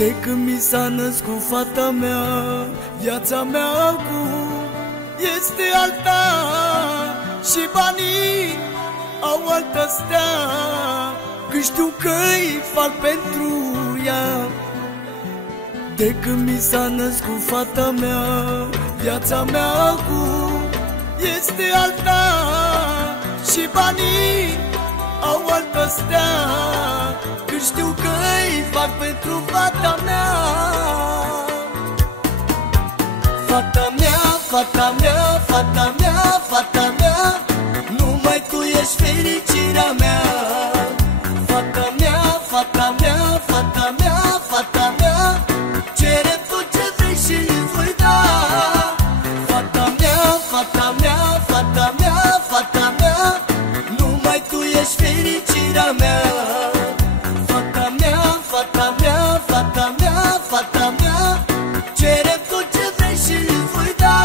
De când mi s-a născut fata mea, viața mea acum este alta și banii au altă stea, că știu că-i fac pentru ea. De când mi s-a născut fata mea, viața mea acum este alta și banii au altă stea, că știu că-i fac pentru fata mea. Fata mea, fata mea, fata mea, fata mea, numai tu ești fericirea mea. Fata mea, fata mea, fata mea, fata mea, cere tot ce vrei și îți voi da. Fata mea, fata mea, fata mea, fata mea, numai tu ești fericirea mea. Fata mea, fata mea, fata mea, fata mea, cere tot ce vrei și îți voi da.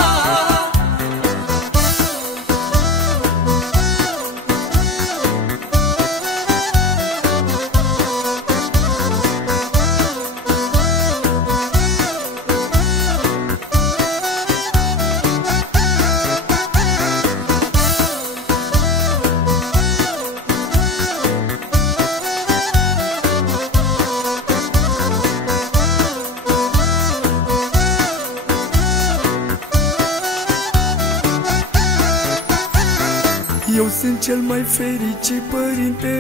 Eu sunt cel mai fericit părinte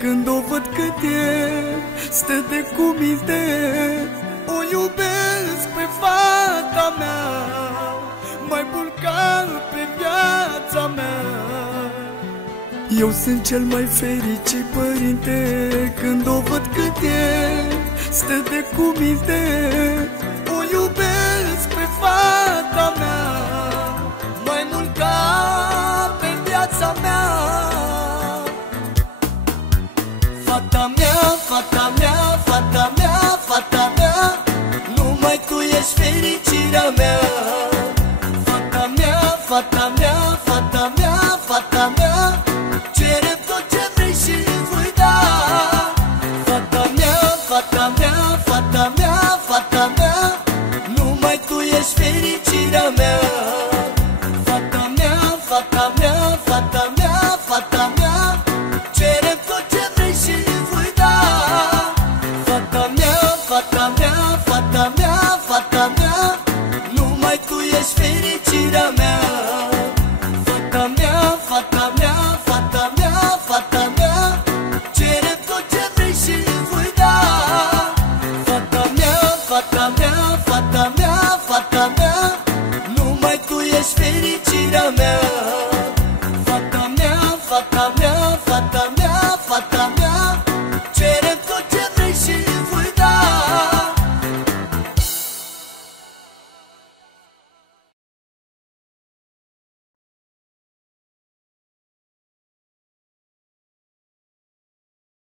când o văd cât e, stă de cuminte. O iubesc pe fata mea mai mult ca pe viața mea. Eu sunt cel mai fericit părinte când o văd cât e, stă de cuminte. O iubesc pe fata mea mai mult ca viața mea. Fata mea, fata mea, fata mea, fata mea, numai tu ești fericirea mea. Fata mea, fata mea, fata mea, fata mea, cere tot ce vrei și îți voi da. Fata mea, fata mea, fata mea, fata mea, numai tu ești fericirea mea. Fata mea, fata mea, fata mea, fata mea, cere tot ce vrei și îți voi da. Fata mea, fata mea, fata mea, fata mea, numai tu ești fericirea mea.